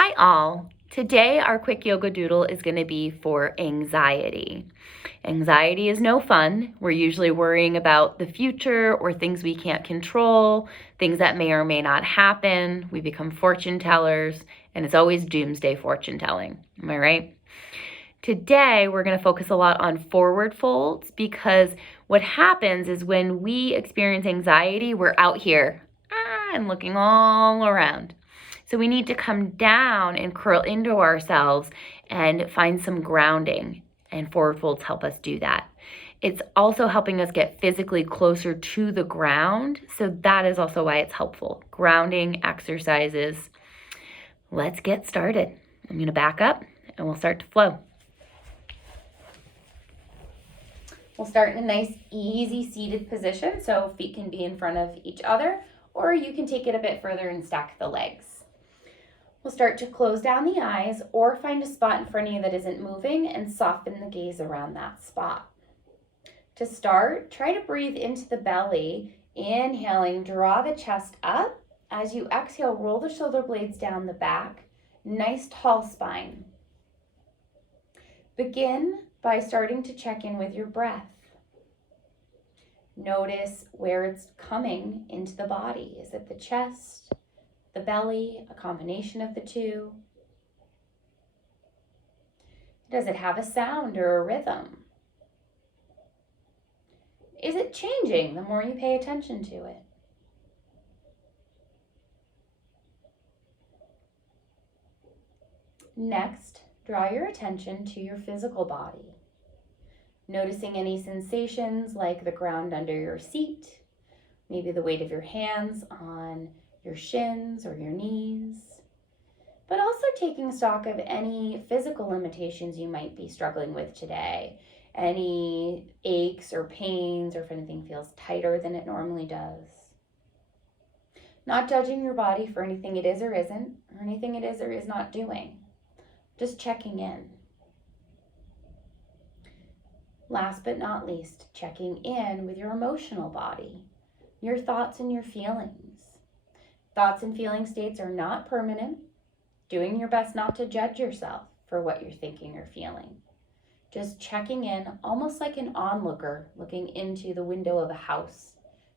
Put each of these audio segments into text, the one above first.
Hi all. Today our quick yoga doodle is going to be for anxiety. Anxiety is no fun. We're usually worrying about the future or things we can't control, things that may or may not happen. We become fortune tellers, and it's always doomsday fortune telling. Am I right? Today we're going to focus a lot on forward folds because what happens is when we experience anxiety, we're out here and looking all around. So we need to come down and curl into ourselves and find some grounding, and forward folds help us do that. It's also helping us get physically closer to the ground, so that is also why it's helpful. Grounding exercises. Let's get started. I'm going to back up and we'll start to flow. We'll start in a nice, easy seated position, so feet can be in front of each other, or you can take it a bit further and stack the legs. We'll start to close down the eyes or find a spot in front of you that isn't moving and soften the gaze around that spot. To start, try to breathe into the belly. Inhaling, draw the chest up. As you exhale, roll the shoulder blades down the back. Nice tall spine. Begin by starting to check in with your breath. Notice where it's coming into the body. Is it the chest, the belly, a combination of the two? Does it have a sound or a rhythm? Is it changing the more you pay attention to it? Next, draw your attention to your physical body. Noticing any sensations like the ground under your seat, maybe the weight of your hands on your shins or your knees, but also taking stock of any physical limitations you might be struggling with today, any aches or pains, or if anything feels tighter than it normally does. Not judging your body for anything it is or isn't, or anything it is or is not doing. Just checking in. Last but not least, checking in with your emotional body, your thoughts and your feelings. Thoughts and feeling states are not permanent. Doing your best not to judge yourself for what you're thinking or feeling. Just checking in, almost like an onlooker looking into the window of a house.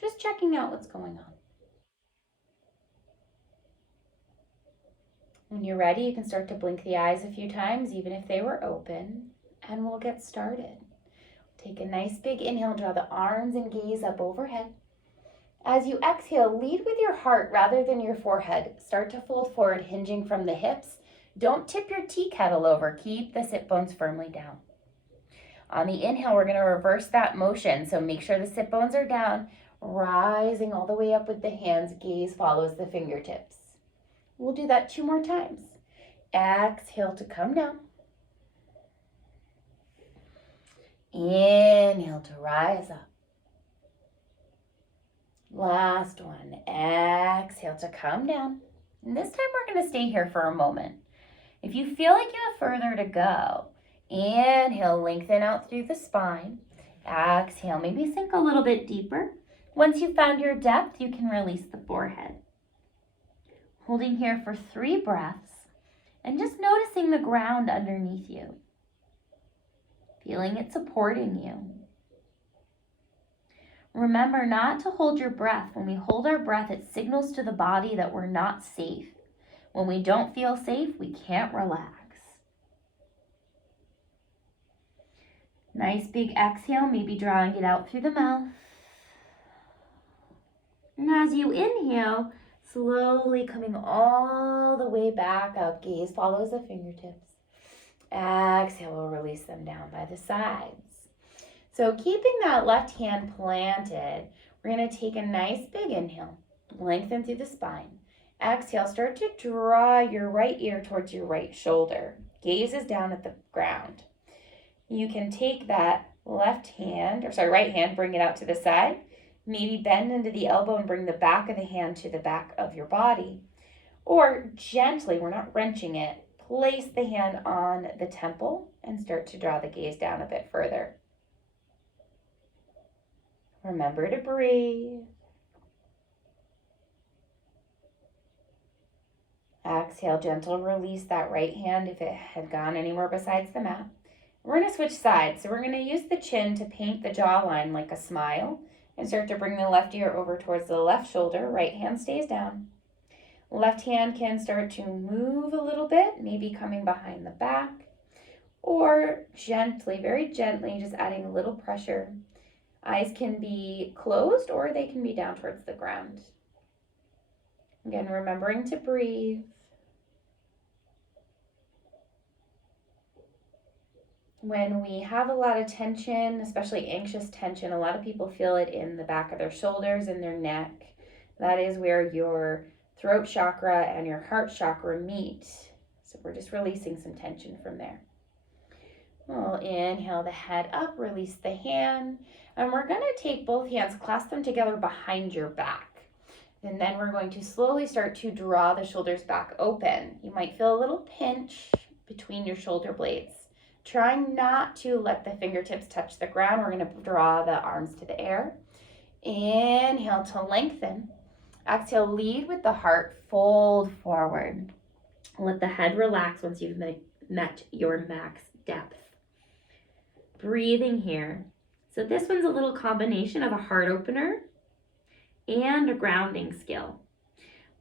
Just checking out what's going on. When you're ready, you can start to blink the eyes a few times, even if they were open, and we'll get started. Take a nice big inhale, draw the arms and gaze up overhead. As you exhale, lead with your heart rather than your forehead. Start to fold forward, hinging from the hips. Don't tip your tea kettle over. Keep the sit bones firmly down. On the inhale, we're going to reverse that motion. So make sure the sit bones are down, rising all the way up with the hands. Gaze follows the fingertips. We'll do that 2 more times. Exhale to come down. Inhale to rise up. Last one. Exhale to come down. And this time we're going to stay here for a moment. If you feel like you have further to go, inhale, lengthen out through the spine. Exhale, maybe sink a little bit deeper. Once you've found your depth, you can release the forehead. Holding here for 3 breaths and just noticing the ground underneath you. Feeling it supporting you. Remember not to hold your breath. When we hold our breath, it signals to the body that we're not safe. When we don't feel safe, we can't relax. Nice big exhale, maybe drawing it out through the mouth. And as you inhale, slowly coming all the way back up. Gaze follows the fingertips. Exhale, we'll release them down by the sides. So keeping that left hand planted, we're going to take a nice big inhale, lengthen through the spine. Exhale, start to draw your right ear towards your right shoulder. Gaze is down at the ground. You can take that right hand, bring it out to the side. Maybe bend into the elbow and bring the back of the hand to the back of your body. Or gently, we're not wrenching it, place the hand on the temple and start to draw the gaze down a bit further. Remember to breathe. Exhale, gentle release that right hand if it had gone anywhere besides the mat. We're going to switch sides. So we're going to use the chin to paint the jawline like a smile and start to bring the left ear over towards the left shoulder. Right hand stays down. Left hand can start to move a little bit, maybe coming behind the back, or gently, very gently, just adding a little pressure. Eyes can be closed or they can be down towards the ground. Again, remembering to breathe. When we have a lot of tension, especially anxious tension, a lot of people feel it in the back of their shoulders and their neck. That is where your throat chakra and your heart chakra meet. So we're just releasing some tension from there. We'll inhale the head up, release the hand, and we're going to take both hands, clasp them together behind your back. And then we're going to slowly start to draw the shoulders back open. You might feel a little pinch between your shoulder blades. Trying not to let the fingertips touch the ground. We're going to draw the arms to the air. Inhale to lengthen. Exhale, lead with the heart, fold forward. Let the head relax once you've met your max depth. Breathing here. So this one's a little combination of a heart opener and a grounding skill.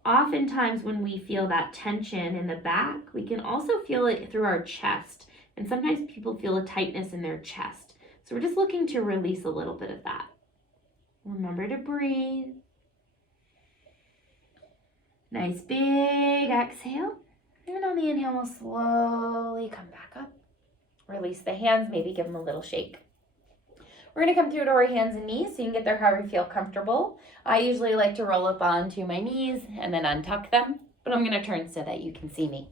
Oftentimes when we feel that tension in the back, we can also feel it through our chest. And sometimes people feel a tightness in their chest. So we're just looking to release a little bit of that. Remember to breathe. Nice big exhale. And on the inhale, we'll slowly come back up. Release the hands, maybe give them a little shake. We're going to come through to our hands and knees so you can get there however you feel comfortable. I usually like to roll up onto my knees and then untuck them, but I'm going to turn so that you can see me.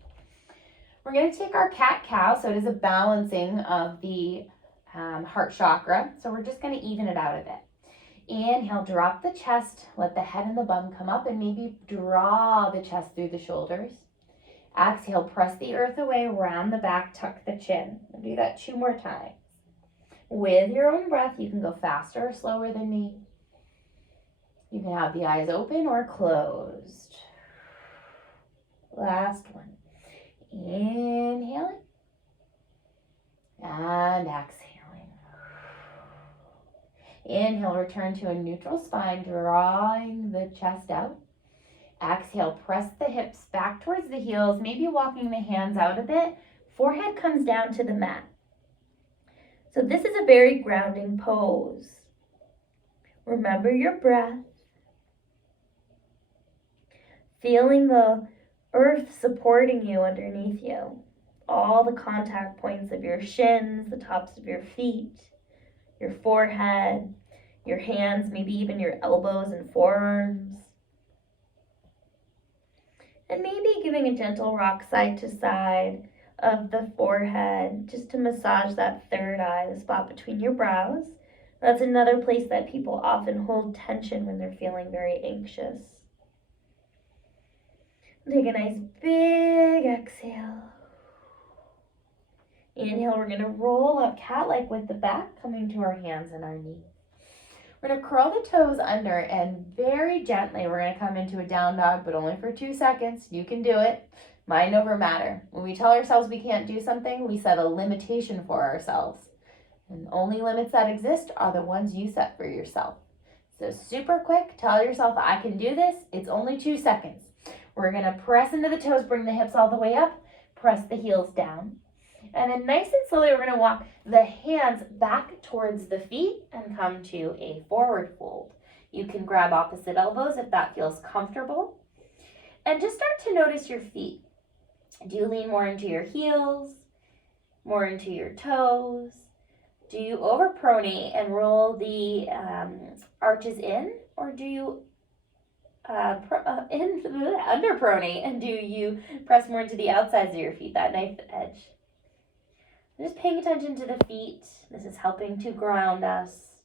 We're going to take our cat-cow, so it is a balancing of the heart chakra, so we're just going to even it out a bit. Inhale, drop the chest, let the head and the bum come up, and maybe draw the chest through the shoulders. Exhale, press the earth away, round the back, tuck the chin. We'll do that 2 more times. With your own breath, you can go faster or slower than me. You can have the eyes open or closed. Last one. Inhaling and exhaling. Inhale, return to a neutral spine, drawing the chest out. Exhale, press the hips back towards the heels, maybe walking the hands out a bit. Forehead comes down to the mat. So this is a very grounding pose. Remember your breath. Feeling the earth supporting you underneath you. All the contact points of your shins, the tops of your feet, your forehead, your hands, maybe even your elbows and forearms. And maybe giving a gentle rock side to side of the forehead just to massage that third eye, the spot between your brows. That's another place that people often hold tension when they're feeling very anxious. Take a nice big exhale. Inhale, we're going to roll up cat-like with the back, coming to our hands and our knees. We're going to curl the toes under and very gently we're going to come into a down dog, but only for 2 seconds. You can do it. Mind over matter. When we tell ourselves we can't do something, we set a limitation for ourselves. And the only limits that exist are the ones you set for yourself. So super quick, tell yourself I can do this. It's only 2 seconds. We're going to press into the toes, bring the hips all the way up, press the heels down. And then nice and slowly, we're going to walk the hands back towards the feet and come to a forward fold. You can grab opposite elbows if that feels comfortable. And just start to notice your feet. Do you lean more into your heels, more into your toes? Do you overpronate and roll the arches in? Or do you underpronate and do you press more into the outsides of your feet, that knife edge? Just paying attention to the feet. This is helping to ground us.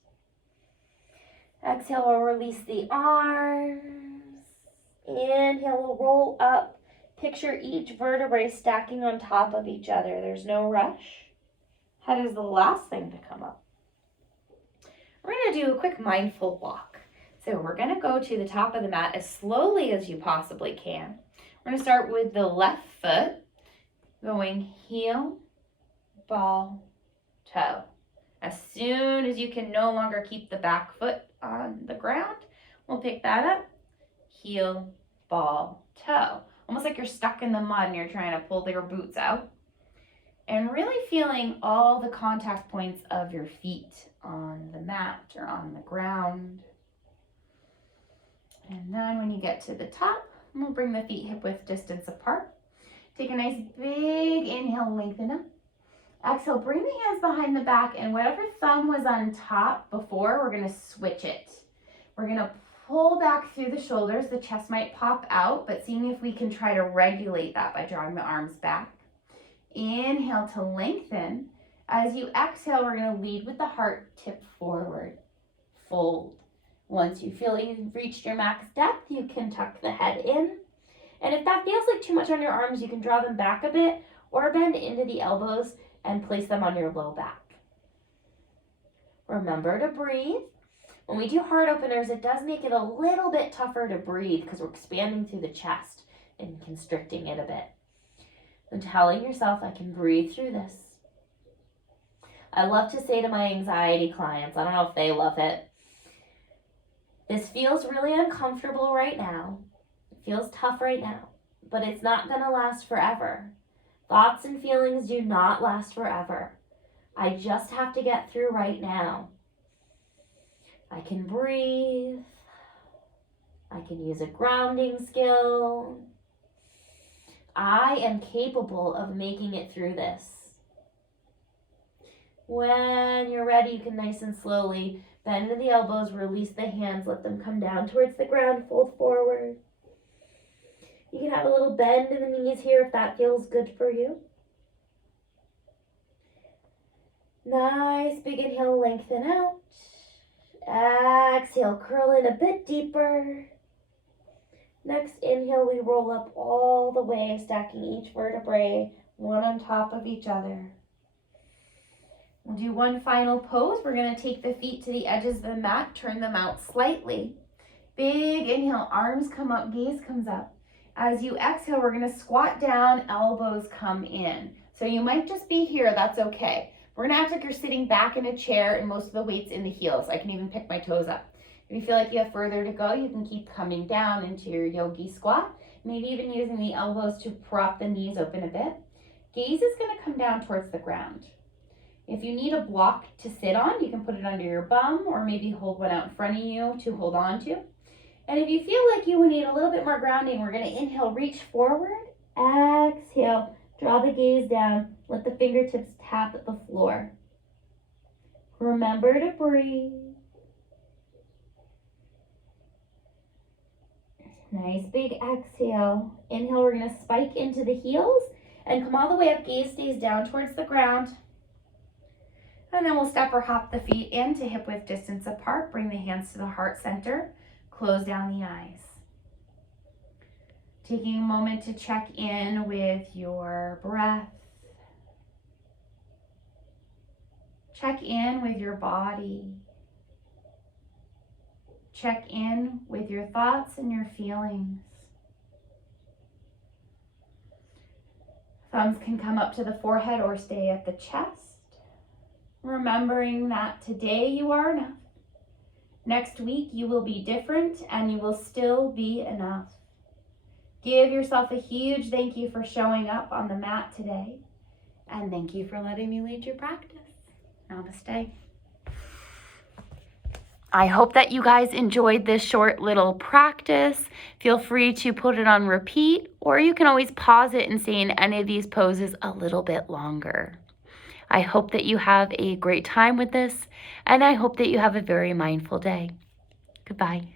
Exhale, we'll release the arms. Inhale, we'll roll up. Picture each vertebrae stacking on top of each other. There's no rush. Head is the last thing to come up. We're going to do a quick mindful walk. So we're going to go to the top of the mat as slowly as you possibly can. We're going to start with the left foot, going heel, ball, toe. As soon as you can no longer keep the back foot on the ground, we'll pick that up, heel, ball, toe. Almost like you're stuck in the mud and you're trying to pull your boots out. And really feeling all the contact points of your feet on the mat or on the ground. And then when you get to the top, we'll bring the feet hip-width distance apart. Take a nice big inhale, lengthen up. Exhale, bring the hands behind the back, and whatever thumb was on top before, we're gonna switch it. We're gonna pull back through the shoulders. The chest might pop out, but seeing if we can try to regulate that by drawing the arms back. Inhale to lengthen. As you exhale, we're going to lead with the heart tip forward. Fold. Once you feel you've reached your max depth, you can tuck the head in. And if that feels like too much on your arms, you can draw them back a bit or bend into the elbows and place them on your low back. Remember to breathe. When we do heart openers, it does make it a little bit tougher to breathe because we're expanding through the chest and constricting it a bit. And telling yourself, I can breathe through this. I love to say to my anxiety clients, I don't know if they love it, this feels really uncomfortable right now. It feels tough right now, but it's not going to last forever. Thoughts and feelings do not last forever. I just have to get through right now. I can breathe. I can use a grounding skill. I am capable of making it through this. When you're ready, you can nice and slowly bend to the elbows, release the hands, let them come down towards the ground, fold forward. You can have a little bend in the knees here if that feels good for you. Nice big inhale, lengthen out. Exhale, curl in a bit deeper. Next inhale, we roll up all the way, stacking each vertebrae, one on top of each other. We'll do one final pose. We're going to take the feet to the edges of the mat, turn them out slightly. Big inhale, arms come up, gaze comes up. As you exhale, we're going to squat down, elbows come in. So you might just be here, that's okay. We're going to act like you're sitting back in a chair and most of the weight's in the heels. I can even pick my toes up. If you feel like you have further to go, you can keep coming down into your yogi squat, maybe even using the elbows to prop the knees open a bit. Gaze is going to come down towards the ground. If you need a block to sit on, you can put it under your bum or maybe hold one out in front of you to hold on to. And if you feel like you need a little bit more grounding, we're going to inhale, reach forward, exhale, draw the gaze down, let the fingertips tap at the floor. Remember to breathe. Nice big exhale. Inhale, we're going to spike into the heels and come all the way up. Gaze stays down towards the ground. And then we'll step or hop the feet into hip-width distance apart. Bring the hands to the heart center. Close down the eyes. Taking a moment to check in with your breath. Check in with your body. Check in with your thoughts and your feelings. Thumbs can come up to the forehead or stay at the chest. Remembering that today you are enough. Next week you will be different and you will still be enough. Give yourself a huge thank you for showing up on the mat today. And thank you for letting me lead your practice. Namaste. I hope that you guys enjoyed this short little practice. Feel free to put it on repeat, or you can always pause it and stay in any of these poses a little bit longer. I hope that you have a great time with this, and I hope that you have a very mindful day. Goodbye.